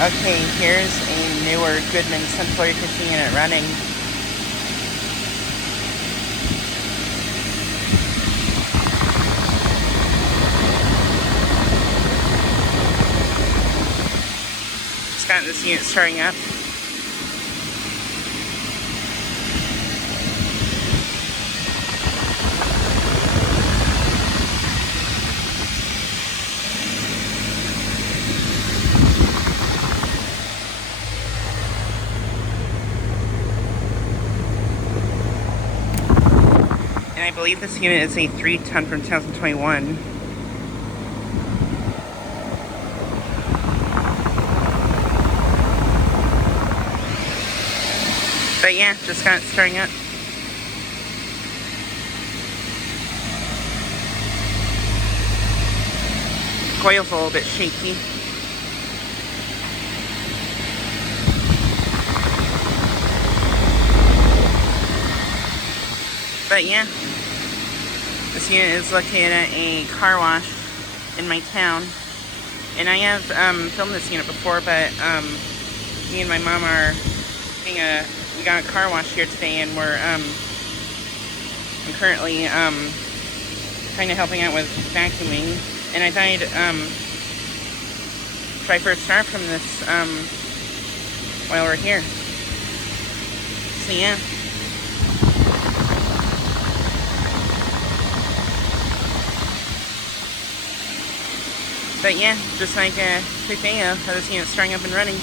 Okay, here's a newer Goodman central air conditioning unit running. Just got this unit starting up. And I believe this unit is a 3-ton from 2021. But yeah, just got it starting up. Coil's a little bit shaky. But yeah, this unit is located at a car wash in my town. And I have filmed this unit before, but me and my mom are we got a car wash here today, and I'm currently kind of helping out with vacuuming. And I thought I'd try for a start from this while we're here. So yeah. But yeah, just like a quick video of this unit starting up and running.